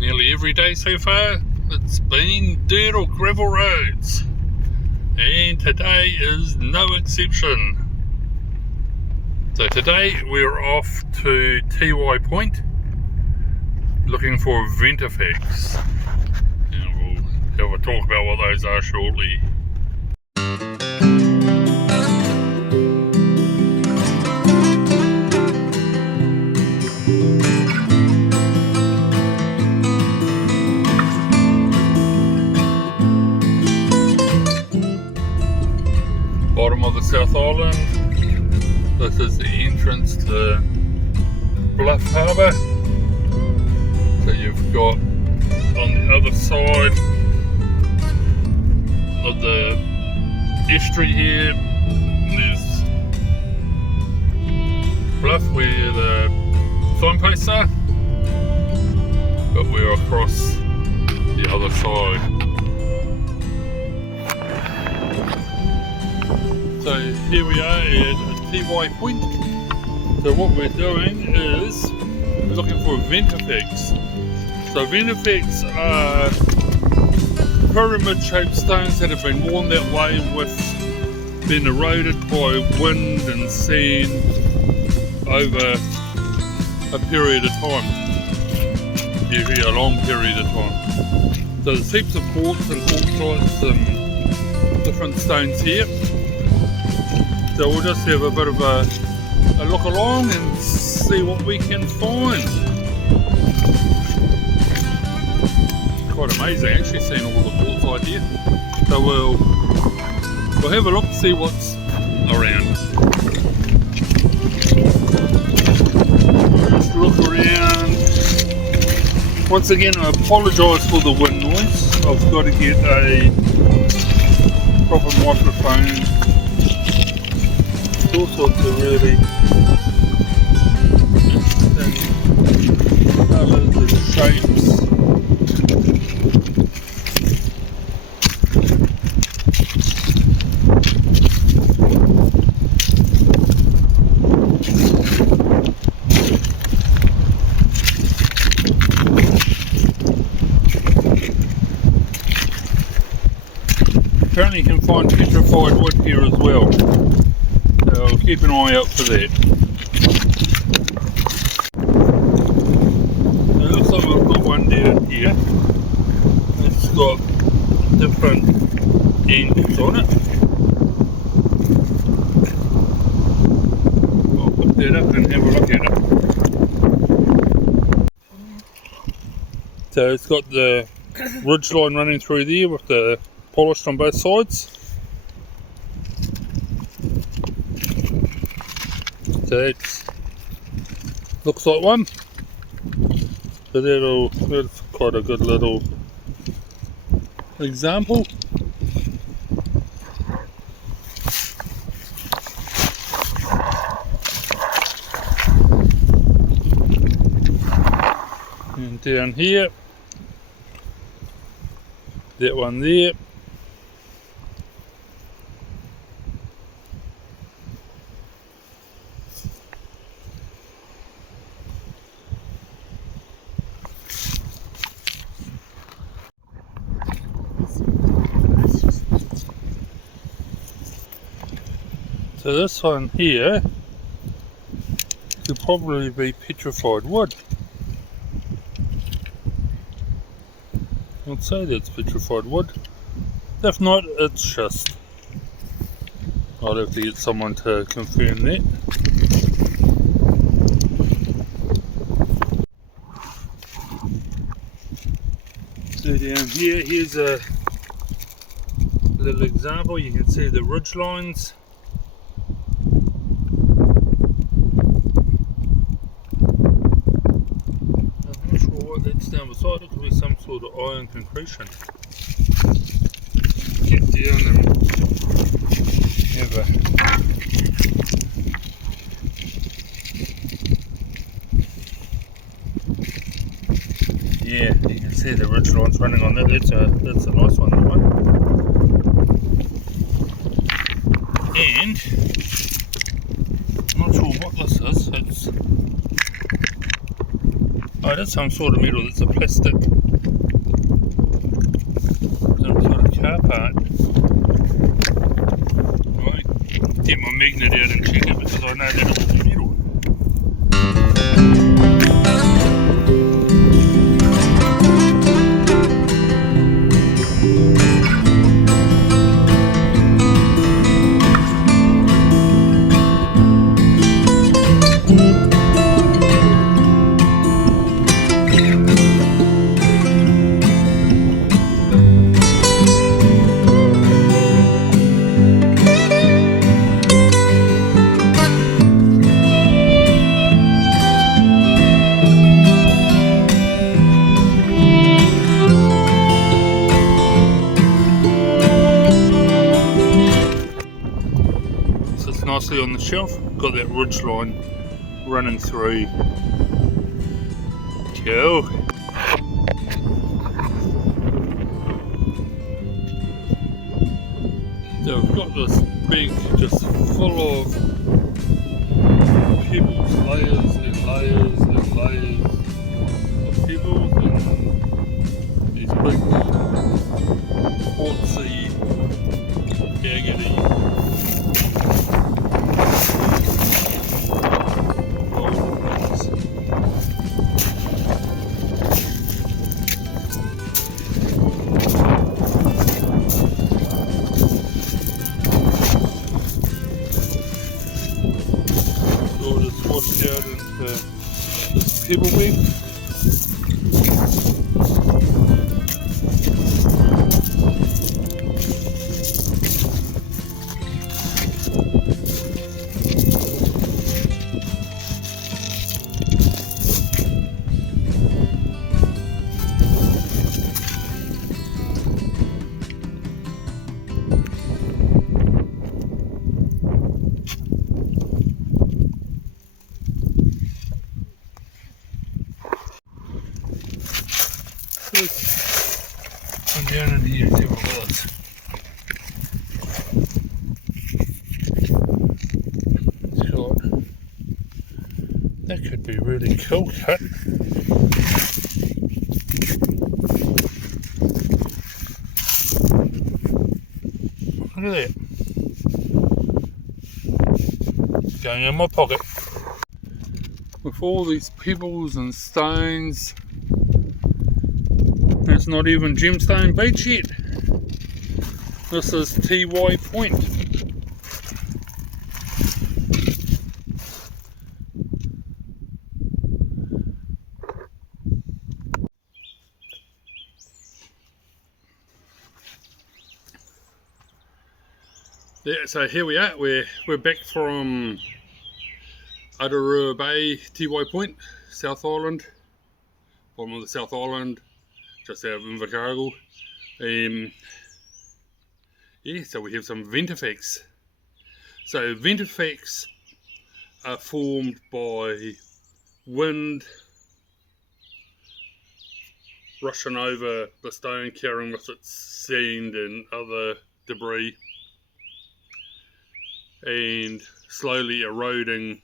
nearly every day so far, it's been dirt or gravel roads. And today is no exception. So today we're off to Tiwai Point looking for Ventifacts. And we'll have a talk about what those are shortly. Bottom of the South Island. This is the entrance to Bluff Harbour. So you've got on the other side of the estuary here, there's Bluff where the signposts are, but we're across the other side. So here we are at Tiwai Point. So what we're doing is we're looking for Ventifacts. So Ventifacts are pyramid shaped stones that have been worn that way with being eroded by wind and sand over a period of time. Usually a long period of time. So there's heaps of quartz and quartzites and different stones here. So we'll just have a bit of a look along and see what we can find. Quite amazing, actually seeing all the quartzite here. So we'll have a look and see what's around. Just look around. Once again, I apologise for the wind noise. I've got to get a proper microphone. All sorts of really interesting colours and shapes. Apparently you can find petrified wood here as well. So I'll keep an eye out for that. So it looks like we've got one down here. It's got different angles on it. I'll put that up and have a look at it. So it's got the ridge line running through there with the polished on both sides. So it looks like one. So that's quite a good little example. And down here, that one there. So this one here could probably be petrified wood. I'd say that's petrified wood. If not, it's schist. I'll have to get someone to confirm that. So down here, here's a little example. You can see the ridge lines. That's down beside it, could be some sort of iron concretion. Get down and have a yeah, you can see the ridge lines running on that. That's a nice one, that one. And I'm not sure what this is. It's Oh, that's some sort of metal. It's a plastic. Some sort of car part. Right, get my magnet out and check it because I know that it was metal. Nicely on the shelf, got that ridge line running through. Cool. So we've got this big, just full of pebbles, layers and layers and layers of pebbles, and these big quartzy, agate washed out into this pebble bed. Come down in here and see what it was. Sure. That could be really cool cut. Look at that. Going in my pocket. With all these pebbles and stones. It's not even Gemstone Beach yet. This is Tiwai Point. Yeah, so here we are. We're back from Aotearoa Bay, Tiwai Point, South Island, bottom of the South Island. Just out of Invercargill. Yeah, so we have some Ventifacts. So Ventifacts are formed by wind rushing over the stone, carrying with it sand and other debris, and slowly eroding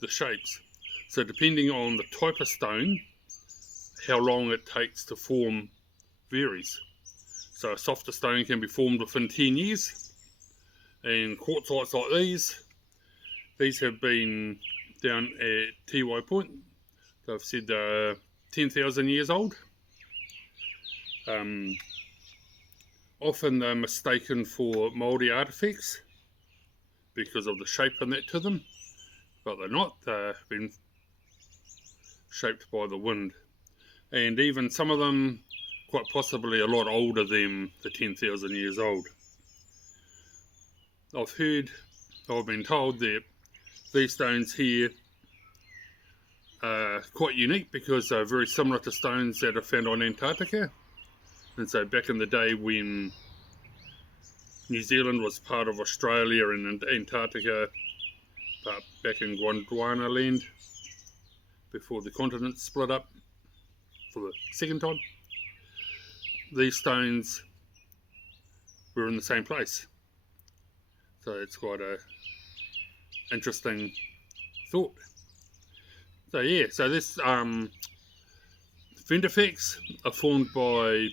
the shapes. So depending on the type of stone, how long it takes to form varies. So a softer stone can be formed within 10 years, and quartzites like these have been down at Tiwai Point. They've said they're 10,000 years old. Often they're mistaken for Māori artifacts because of the shape and that to them, but they're not. They've been shaped by the wind. And even some of them quite possibly a lot older than the 10,000 years old. I've been told that these stones here are quite unique because they're very similar to stones that are found on Antarctica. And so back in the day when New Zealand was part of Australia and Antarctica, back in Gondwana land, before the continent split up for the second time, these stones were in the same place. So it's quite a interesting thought. So yeah, so this Ventifacts are formed by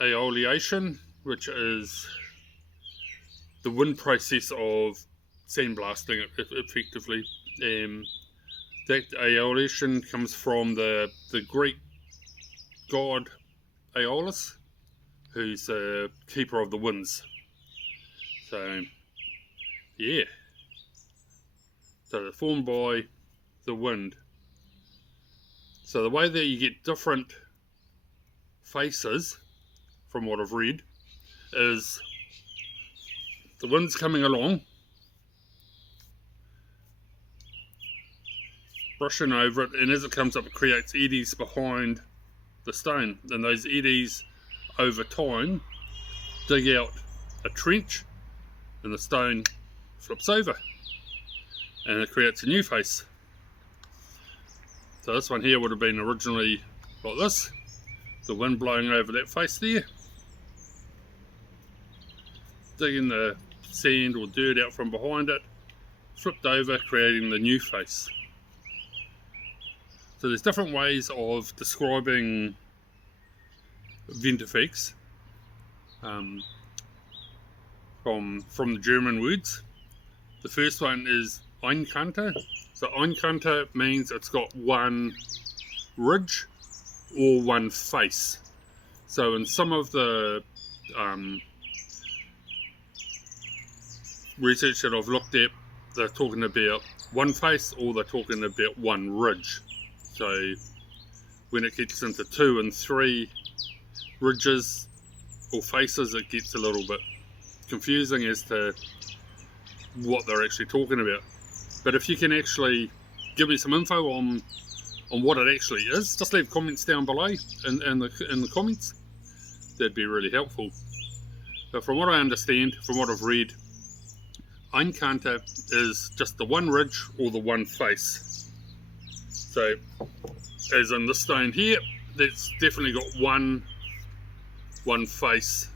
aeolation, which is the wind process of sandblasting effectively. That aeolation comes from the Greek god Aeolus, who's the keeper of the winds. So, yeah. So they're formed by the wind. So the way that you get different faces, from what I've read, is the wind's coming along, brushing over it, and as it comes up it creates eddies behind the stone, and those eddies over time dig out a trench and the stone flips over and it creates a new face. So this one here would have been originally like this, the wind blowing over that face there, digging the sand or dirt out from behind it, flipped over, creating the new face. So there's different ways of describing Ventifacts from the German words. The first one is Einkante. So Einkante means it's got one ridge or one face. So in some of the research that I've looked at, they're talking about one face or they're talking about one ridge. So when it gets into 2 and 3 ridges or faces, it gets a little bit confusing as to what they're actually talking about. But if you can actually give me some info on what it actually is, just leave comments down below in the comments. That'd be really helpful. But from what I understand, from what I've read, Einkante is just the one ridge or the one face. So, as in this stone here, that's definitely got one face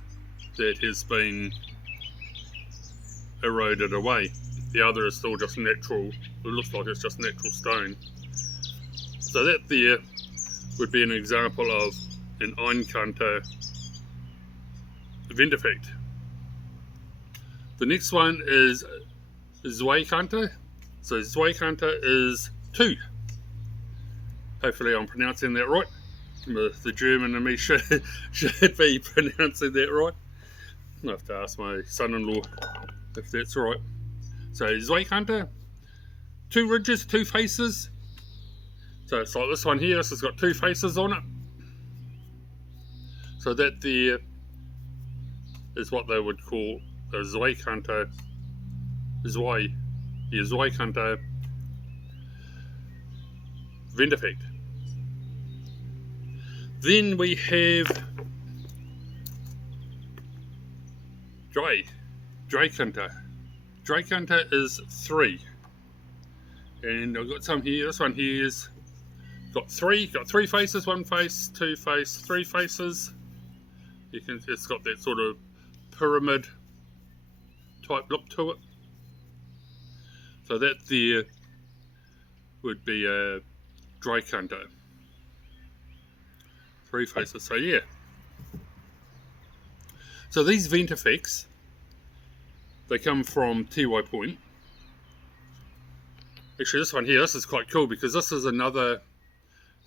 that has been eroded away. The other is still just natural. It looks like it's just natural stone. So that there would be an example of an Einkante Ventifact. The next one is Zweikante. So Zweikante is 2. Hopefully I'm pronouncing that right. The German in me should be pronouncing that right. I'll have to ask my son-in-law if that's right. So Zweikante, 2 ridges, 2 faces. So it's like this one here, this has got 2 faces on it. So that there is what they would call a Zweikante, Zweikante Ventifact. Then we have Dreikante. Dreikante is 3. And I've got some here. This one here is got 3 faces, 1 face, 2 face, 3 faces. It's got that sort of pyramid type look to it. So that there would be a Dreikante. 3 faces, so yeah. So these Ventifacts, they come from Tiwai Point. Actually this one here, this is quite cool because this is another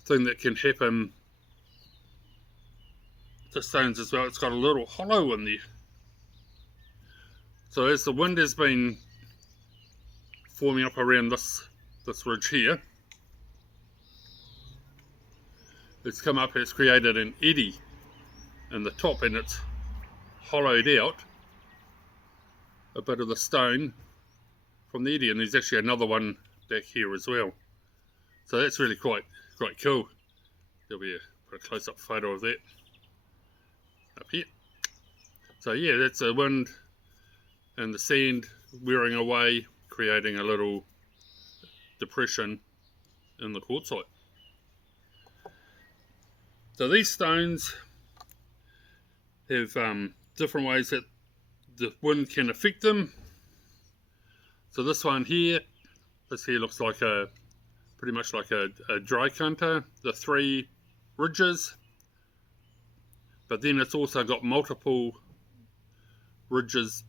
thing that can happen to stones as well. It's got a little hollow in there. So as the wind has been forming up around this ridge here, it's come up, it's created an eddy in the top, and it's hollowed out a bit of the stone from the eddy, and there's actually another one back here as well. So that's really quite cool. There'll be a close-up photo of that up here. So yeah, that's the wind and the sand wearing away, creating a little depression in the quartzite. So these stones have different ways that the wind can affect them. So this one here, this here looks like a pretty much like a dry canter, the 3 ridges, but then it's also got multiple ridges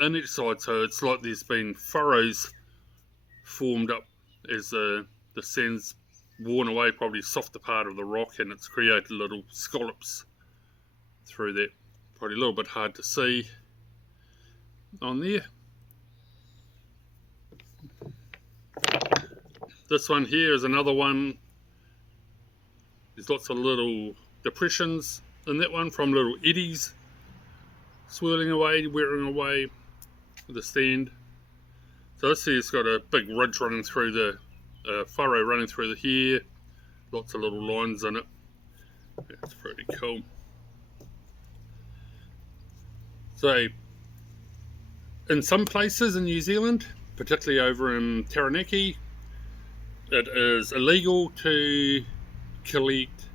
in each side, so it's like there's been furrows formed up as the sand's worn away, probably softer part of the rock, and it's created little scallops through that. Probably a little bit hard to see on there. This one here is another one. There's lots of little depressions in that one from little eddies swirling away, wearing away the sand. So this here's got a big ridge running through the furrow running through the hair, lots of little lines in it. That's pretty cool. So in some places in New Zealand, particularly over in Taranaki, it is illegal to collect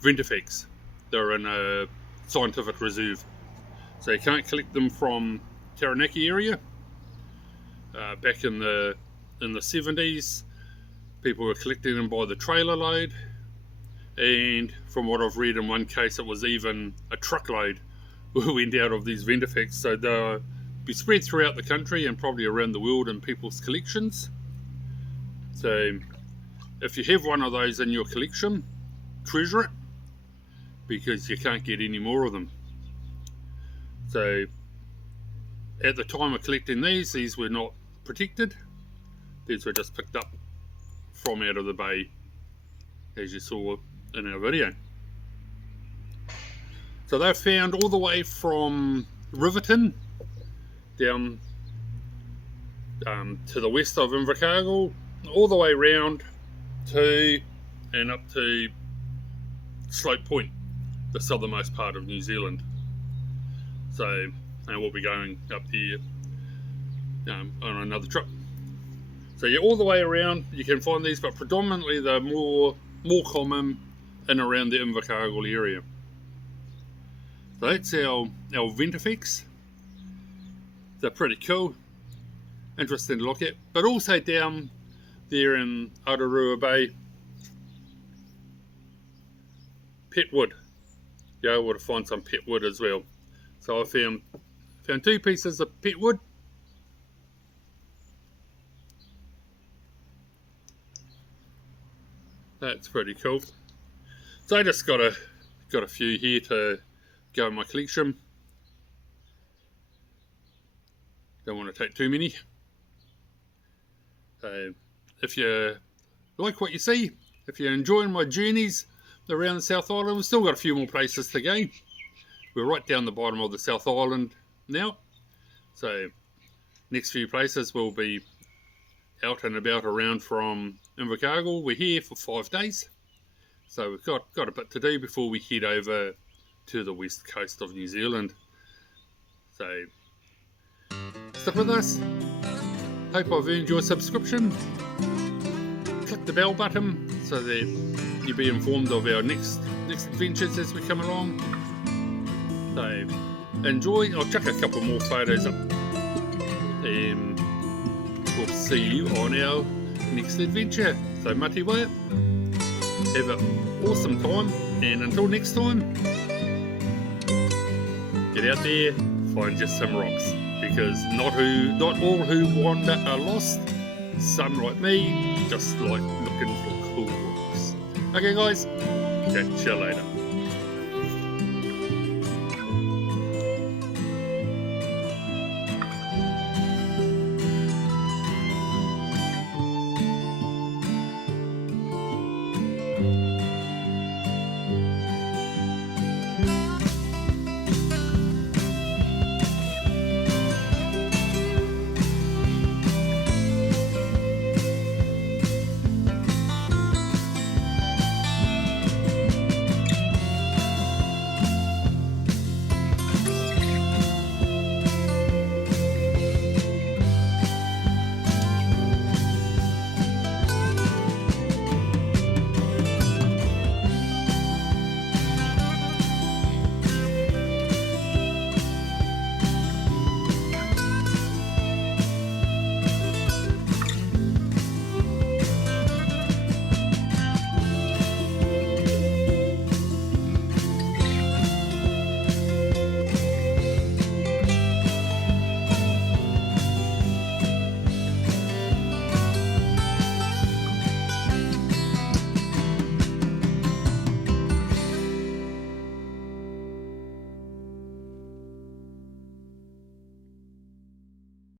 Ventifacts. They're in a scientific reserve, so you can't collect them from Taranaki area. Back in the 70s, people were collecting them by the trailer load, and from what I've read, in one case it was even a truckload went out of these Ventifacts. So they'll be spread throughout the country and probably around the world in people's collections. So if you have one of those in your collection, treasure it, because you can't get any more of them. So at the time of collecting these were not protected. These were just picked up from out of the bay, as you saw in our video. So they're found all the way from Riverton down to the west of Invercargill, all the way round to and up to Slope Point, the southernmost part of New Zealand. So we'll be going up there on another trip. So yeah, all the way around you can find these, but predominantly they're more common in around the Invercargill area. So that's our Ventifacts. They're pretty cool, interesting to look at. But also down there in Aotearoa Bay, pet wood. You're able to find some pet wood as well. So I found 2 pieces of pet wood. That's pretty cool. So I just got a few here to go in my collection. Don't want to take too many. So if you like what you see, if you're enjoying my journeys around the South Island, we've still got a few more places to go. We're right down the bottom of the South Island now. So next few places will be out and about around from Invercargill. We're here for 5 days. So we've got a bit to do before we head over to the west coast of New Zealand. So stick with us. Hope I've earned your subscription. Click the bell button so that you'll be informed of our next adventures as we come along. So enjoy. I'll chuck a couple more photos up, and we'll see you on our next adventure. So Tiwai, have an awesome time, and until next time, get out there, find just some rocks, because not all who wander are lost. Some like me just like looking for cool rocks. Okay guys, catch you later.